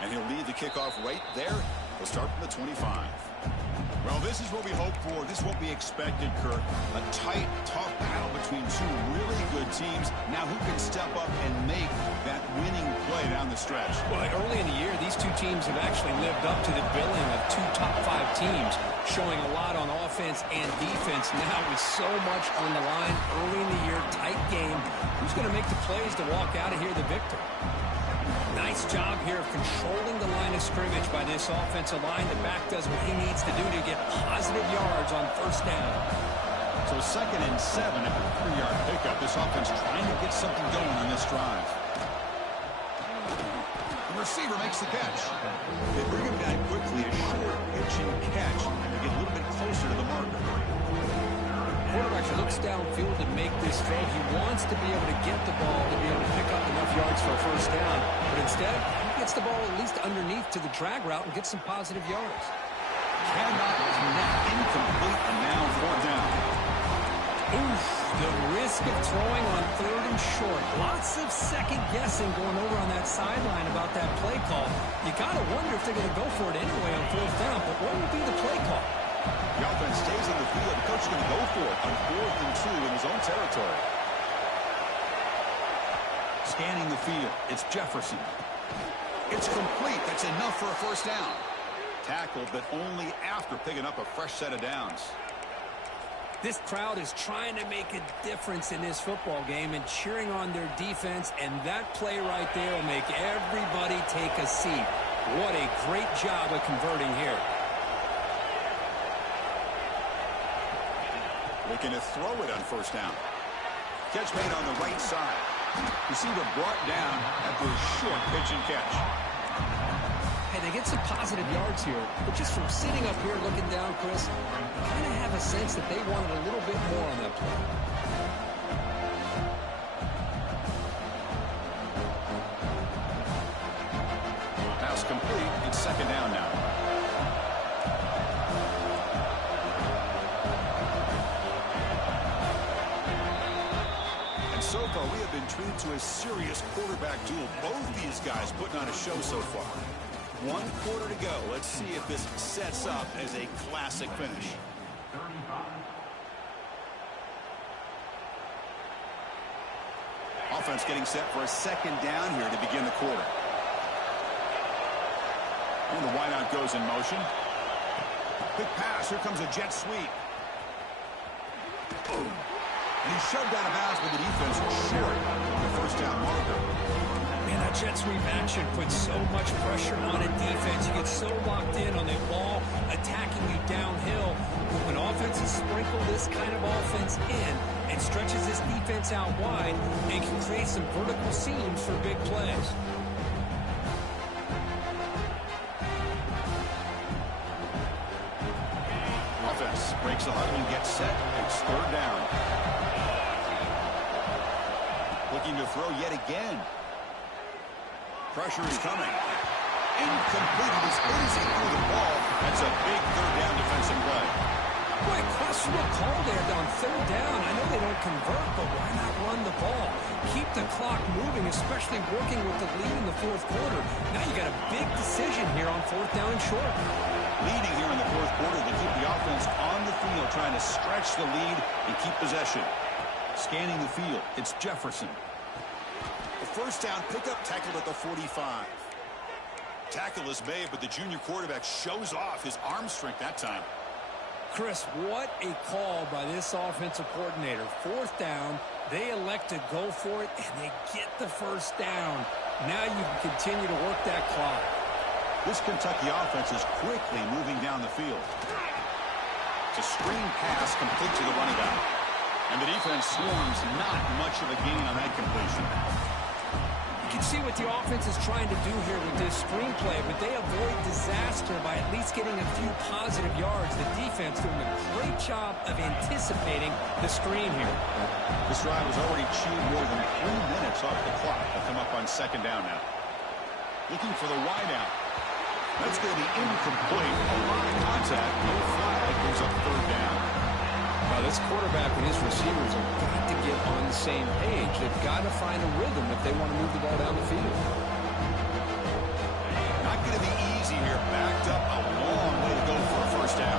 And he'll lead the kickoff right there. He'll start from the 25. Well, this is what we hoped for. This is what we expected, Kurt. A tight, tough battle between 2 really good teams. Now who can step up and make that winning play down the stretch? Well, early in the year, these 2 teams have actually lived up to the billing of 2 top 5 teams, showing a lot on offense and defense. Now with so much on the line early in the year, tight game, who's going to make the plays to walk out of here the victor? Nice job here of controlling the line of scrimmage by this offensive line. The back does what he needs to do to get positive yards on first down. So 2nd and 7 after a 3-yard pickup. This offense trying to get something going on this drive. The receiver makes the catch. They bring him down quickly. A short pitch and catch to get a little bit closer to the marker. Quarterback looks downfield to make this throw. He wants to be able to get the ball to be able to pick up enough yards for a first down. But instead, he gets the ball at least underneath to the drag route and gets some positive yards. Cannot connect. Incomplete, and now 4th down. Oof, the risk of throwing on 3rd and short. Lots of second guessing going over on that sideline about that play call. You got to wonder if they're going to go for it anyway on 4th down, but what will be the play call? The offense stays on the field. The coach is going to go for it on 4th and 2 in his own territory. Scanning the field, it's Jefferson. It's complete. That's enough for a first down. Tackled, but only after picking up a fresh set of downs. This crowd is trying to make a difference in this football game and cheering on their defense, and that play right there will make everybody take a seat. What a great job of converting here. Looking to throw it on first down. Catch made on the right side. Receiver brought down after a short pitch and catch. Hey, they get some positive yards here, but just from sitting up here looking down, Chris, you kind of have a sense that they wanted a little bit more on that play. Pass complete. It's second down now. And so far, we have been treated to a serious quarterback duel. Both these guys putting on a show so far. 1 quarter to go. Let's see if this sets up as a classic finish. 35. Offense getting set for a second down here to begin the quarter. And the wideout goes in motion. Quick pass. Here comes a jet sweep. Boom. And he's shoved out of bounds, but the defense was short on the first down marker. Man, that jet sweep action puts so much pressure on a defense. You get so locked in on the ball attacking you downhill. When offenses sprinkle this kind of offense in and stretches this defense out wide, it can create some vertical seams for big plays. Offense breaks the huddle and gets set. It's third down. Looking to throw yet again. Pressure is coming. Incomplete. As good as he threw the ball, that's a big third down defensive play. Boy, questionable call there on third down. I know they don't convert, but why not run the ball? Keep the clock moving, especially working with the lead in the fourth quarter. Now you got a big decision here on fourth down and short. Leading here in the fourth quarter to keep the offense on the field, trying to stretch the lead and keep possession. Scanning the field, it's Jefferson. The first down pickup, tackled at the 45. Tackle is made, but the junior quarterback shows off his arm strength that time. Chris, what a call by this offensive coordinator. Fourth down, they elect to go for it, and they get the first down. Now you can continue to work that clock. This Kentucky offense is quickly moving down the field. It's a screen pass complete to the running back. And the defense swarms, not much of a gain on that completion. You can see what the offense is trying to do here with this screenplay, but they avoid disaster by at least getting a few positive yards. The defense doing a great job of anticipating the screen here. This drive has already chewed more than 3 minutes off the clock. They'll come up on second down now. Looking for the wideout. That's going to be incomplete. A lot of contact. No flag. Goes up third down. Now, this quarterback and his receivers have got to get on the same page. They've got to find a rhythm if they want to move the ball down the field. Not going to be easy here. Backed up a long way to go for a first down.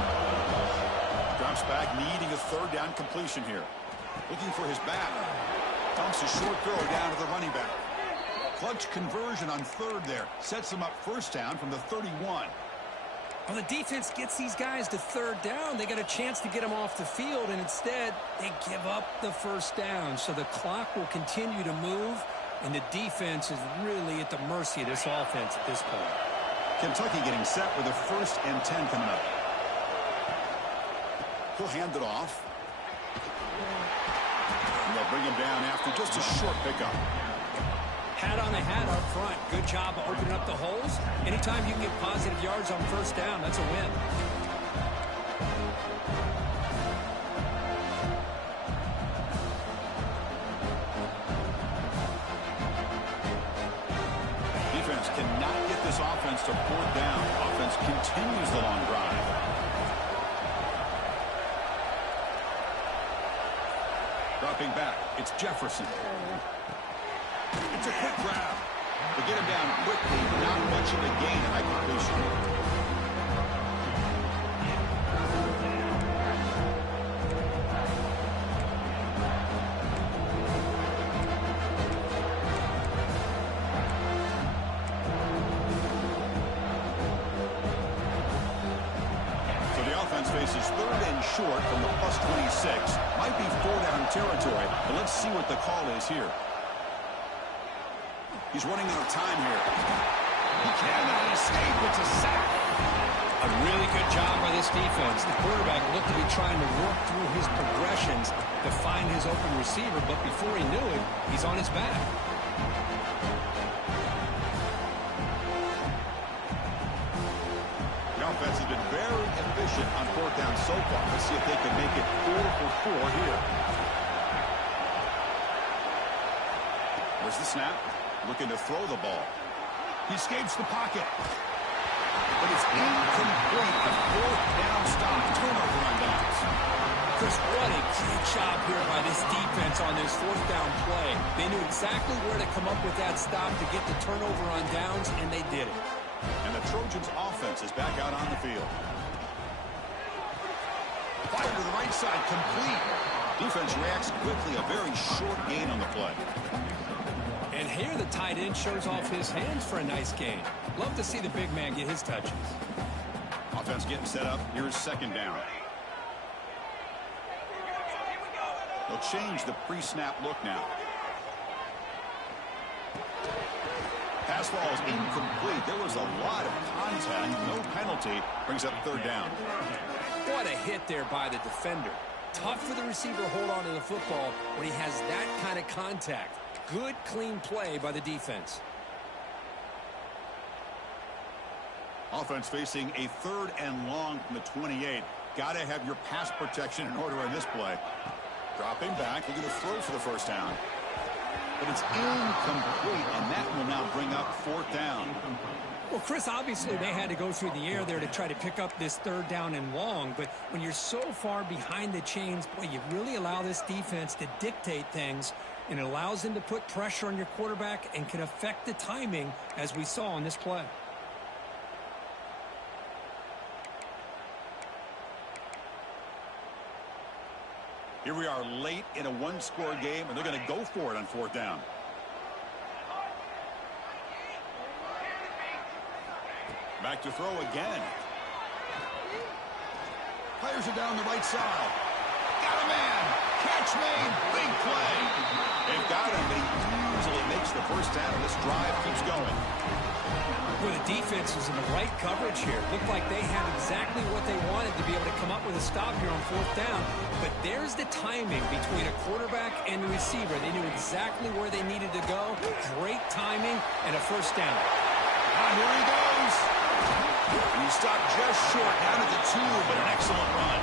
Drops back, needing a third down completion here. Looking for his back. Dumps a short throw down to the running back. Clutch conversion on third there. Sets him up first down from the 31. Well, the defense gets these guys to third down. They got a chance to get them off the field, and instead they give up the first down. So the clock will continue to move, and the defense is really at the mercy of this offense at this point. Kentucky getting set with a 1st and 10 coming up. He'll hand it off. And they'll bring him down after just a short pickup. Hat on a hat up front. Good job of opening up the holes. Anytime you can get positive yards on first down, that's a win. Defense cannot get this offense to fourth down. Offense continues the long drive. Dropping back, it's Jefferson. It's a quick grab. They get him down quickly. Not much of a gain in that completion. This is third and short from the +26. Might be 4-down territory, but let's see what the call is here. He's running out of time here. He cannot escape. It's a sack. A really good job by this defense. The quarterback looked to be trying to work through his progressions to find his open receiver, but before he knew it, he's on his back. The offense has been very efficient on 4th down so far. Let's see if they can make it 4 for 4 here. Where's the snap? Looking to throw the ball. He escapes the pocket. But it's incomplete. A 4th down stop. Turnover on downs. Chris, what a great job here by this defense on this 4th down play. They knew exactly where to come up with that stop to get the turnover on downs, and they did it. And the Trojans' offense is back out on the field. Fire to the right side, complete. Defense reacts quickly, a very short gain on the play. And here the tight end shows off his hands for a nice gain. Love to see the big man get his touches. Offense getting set up. Here's 2nd down. They'll change the pre-snap look now. Pass ball is incomplete. There was a lot of contact. No penalty. Brings up 3rd down. What a hit there by the defender. Tough for the receiver to hold on to the football when he has that kind of contact. Good, clean play by the defense. Offense facing a 3rd and long from the 28. Got to have your pass protection in order on this play. Dropping back, looking to throw for the 1st down. But it's incomplete, and that will now bring up 4th down. Well, Chris, obviously they had to go through the air there to try to pick up this 3rd down and long, but when you're so far behind the chains, boy, you really allow this defense to dictate things, and it allows them to put pressure on your quarterback and can affect the timing, as we saw on this play. Here we are late in a 1-score game, and they're going to go for it on 4th down. Back to throw again. Fires it down the right side. Got a man. Catch made. Big play. They've got him, but he easily makes the 1st down, and this drive keeps going. Well, the defense was in the right coverage here. Looked like they had exactly what they wanted to be able to come up with a stop here on 4th down. But there's the timing between a quarterback and the receiver. They knew exactly where they needed to go. Great timing and a 1st down. Here he goes. He stopped just short, down at the 2, but an excellent run.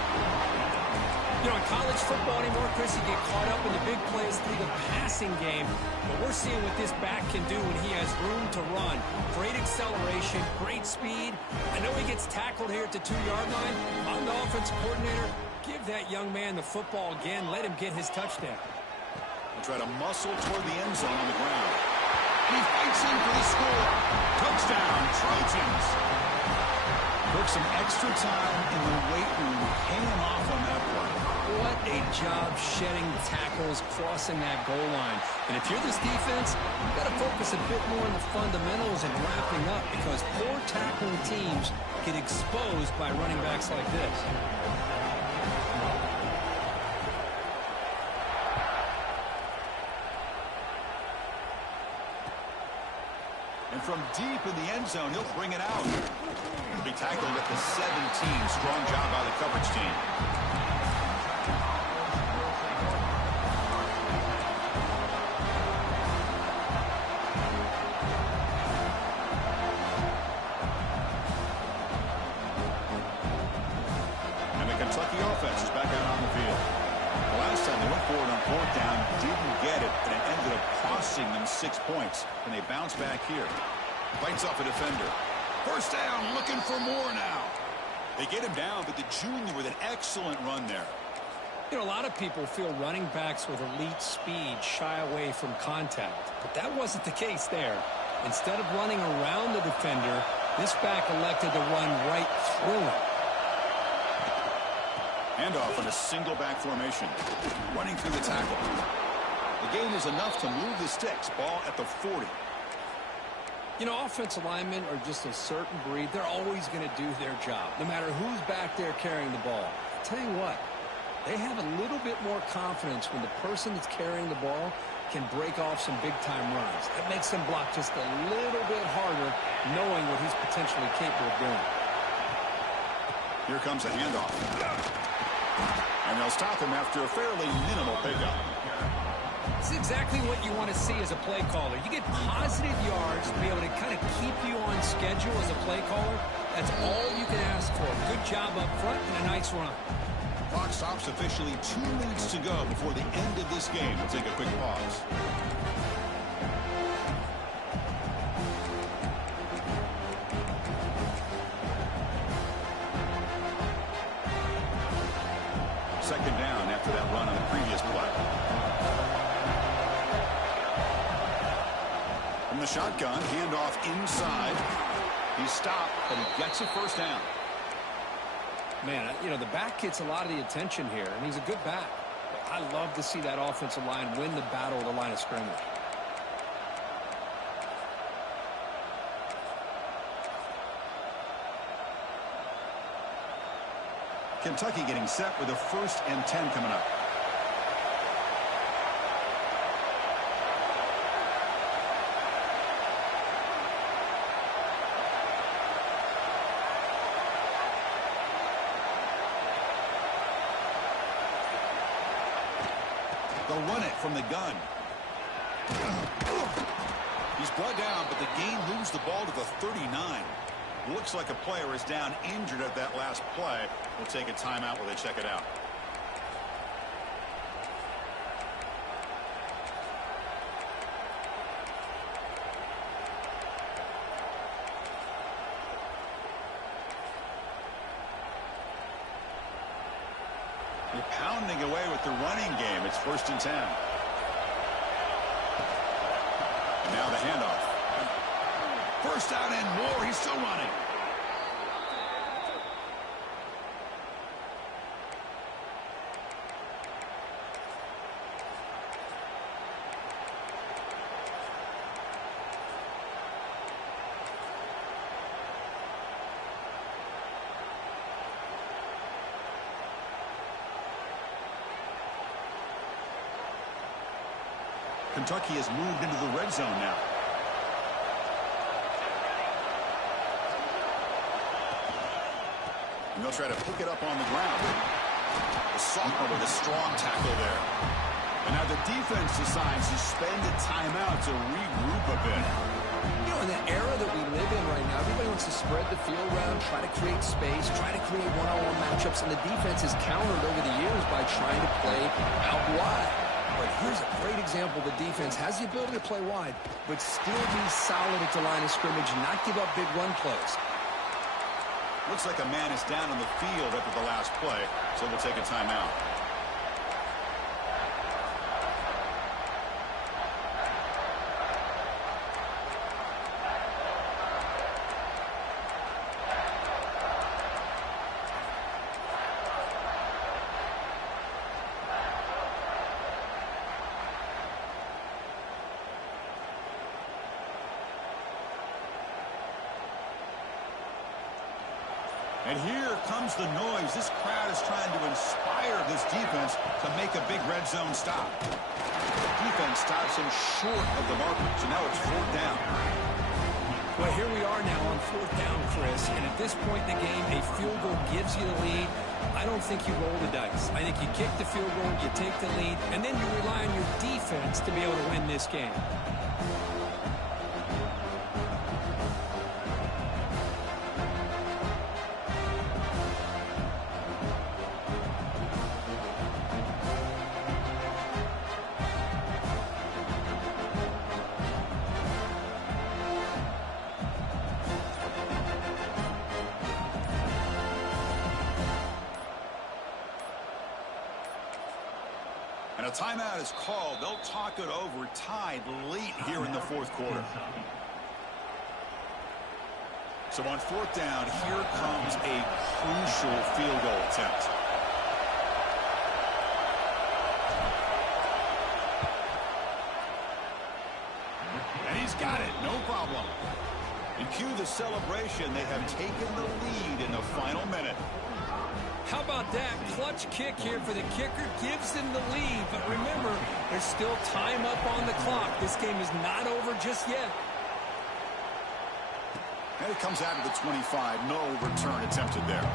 You know, in college football anymore, Chris, you get caught up in the big plays through the passing game. But we're seeing what this back can do when he has room to run. Great acceleration, great speed. I know he gets tackled here at the 2-yard line. I'm the offensive coordinator. Give that young man the football again. Let him get his touchdown. He'll try to muscle toward the end zone on the ground. He fights in for the score. Touchdown, Trojans. Took some extra time in the weight room, hanging off on that play. What a job shedding tackles, crossing that goal line. And if you're this defense, you've got to focus a bit more on the fundamentals and wrapping up, because poor tackling teams get exposed by running backs like this. And from deep in the end zone, he'll bring it out. He'll be tackled at the 17. Strong job by the coverage team. And the Kentucky offense is back out on the field. The last time they went for it on 4th down, didn't get it, and it ended up costing them 6 points. And they bounce back here. Fights off a defender. 1st down, looking for more now. They get him down, but the junior with an excellent run there. You know, a lot of people feel running backs with elite speed shy away from contact. But that wasn't the case there. Instead of running around the defender, this back elected to run right through him. Handoff in a single back formation. Running through the tackle. The gain is enough to move the sticks. Ball at the 40. You know, offensive linemen are just a certain breed. They're always going to do their job, no matter who's back there carrying the ball. I'll tell you what, they have a little bit more confidence when the person that's carrying the ball can break off some big-time runs. That makes them block just a little bit harder, knowing what he's potentially capable of doing. Here comes a handoff. And they'll stop him after a fairly minimal pickup. This is exactly what you want to see as a play caller. You get positive yards to be able to kind of keep you on schedule as a play caller. That's all you can ask for. Good job up front and a nice run. Clock stops officially 2 minutes to go before the end of this game. We'll take a quick pause. Second down after that run on the previous play. From the shotgun, handoff inside. He's stopped, but he gets a first down. Man, you know, the back gets a lot of the attention here, and he's a good back. But I love to see that offensive line win the battle at the line of scrimmage. Kentucky getting set with a 1st and 10 coming up. They'll run it from the gun. He's brought down, but the game moves the ball to the 39. Looks like a player is down injured at that last play. We'll take a timeout while they check it out. You're pounding away with the running game. It's 1st and 10. And now the handoff. First down and more. He's still running. Kentucky has moved into the red zone now. And they'll try to pick it up on the ground. The sophomore with a strong tackle there. And now the defense decides to spend a timeout to regroup a bit. You know, in the era that we live in right now, everybody wants to spread the field around, try to create space, try to create one-on-one matchups, and the defense has countered over the years by trying to play out wide. But here's a great example. The defense has the ability to play wide, but still be solid at the line of scrimmage and not give up big run plays. Looks like a man is down on the field after the last play, so we'll take a timeout. And here comes the noise. This crowd is trying to inspire this defense to make a big red zone stop. Defense stops him short of the marker, so now it's 4th down. Well, here we are now on 4th down, Chris, and at this point in the game, a field goal gives you the lead. I don't think you roll the dice. I think you kick the field goal, you take the lead, and then you rely on your defense to be able to win this game. And a timeout is called. They'll talk it over, tied late here in the 4th quarter. So on 4th down, here comes a crucial field goal attempt. And he's got it, no problem. And cue the celebration. They have taken the lead in the final minute. How about that? Clutch kick here for the kicker. Gives them the lead. But remember, there's still time up on the clock. This game is not over just yet. And it comes out of the 25. No return attempted there.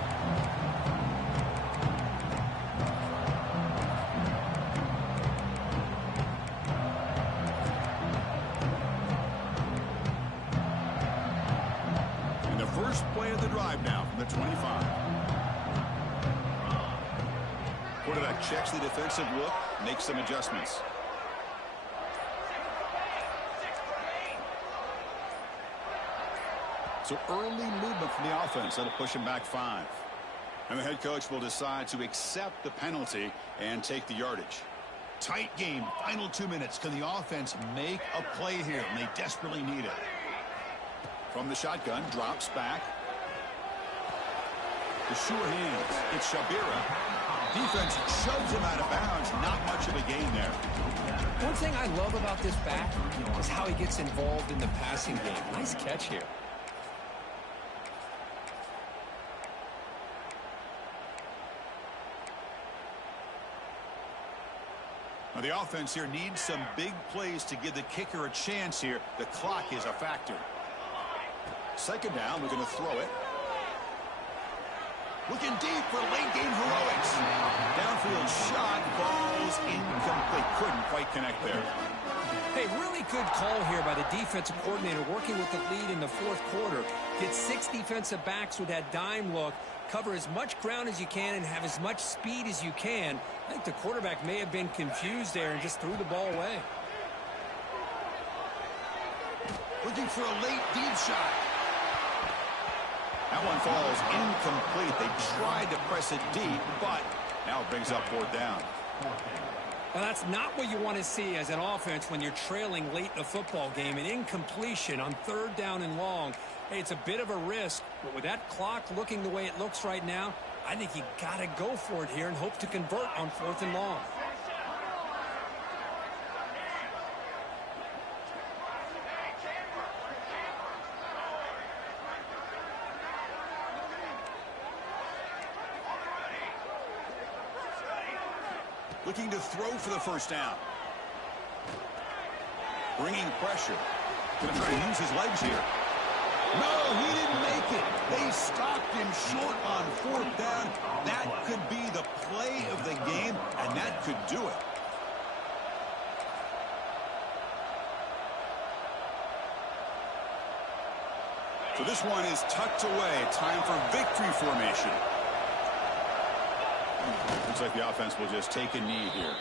And the first play of the drive now from the 25. Quarterback checks the defensive look, makes some adjustments. So early movement from the offense. That'll push him back 5. And the head coach will decide to accept the penalty and take the yardage. Tight game. Final 2 minutes. Can the offense make a play here? And they desperately need it. From the shotgun, drops back. The sure hands. It's Shabira. Defense shoves him out of bounds. Not much of a gain there. One thing I love about this back is how he gets involved in the passing game. Nice catch here. Now the offense here needs some big plays to give the kicker a chance here. The clock is a factor. Second down, we're going to throw it. Looking deep for late game heroics. Downfield shot falls incomplete. Couldn't quite connect there. Hey, really good call here by the defensive coordinator working with the lead in the fourth quarter. Get 6 defensive backs with that dime look. Cover as much ground as you can and have as much speed as you can. I think the quarterback may have been confused there and just threw the ball away. Looking for a late deep shot. That one falls incomplete. They tried to press it deep, but now it brings up 4th down. Well, that's not what you want to see as an offense when you're trailing late in a football game. An incompletion on 3rd down and long. Hey, it's a bit of a risk, but with that clock looking the way it looks right now, I think you got to go for it here and hope to convert on 4th and long. Looking to throw for the first down. Bringing pressure. Going to try to use his legs here. No, he didn't make it. They stopped him short on 4th down. That could be the play of the game, and that could do it. So this one is tucked away. Time for victory formation. Looks like the offense will just take a knee here.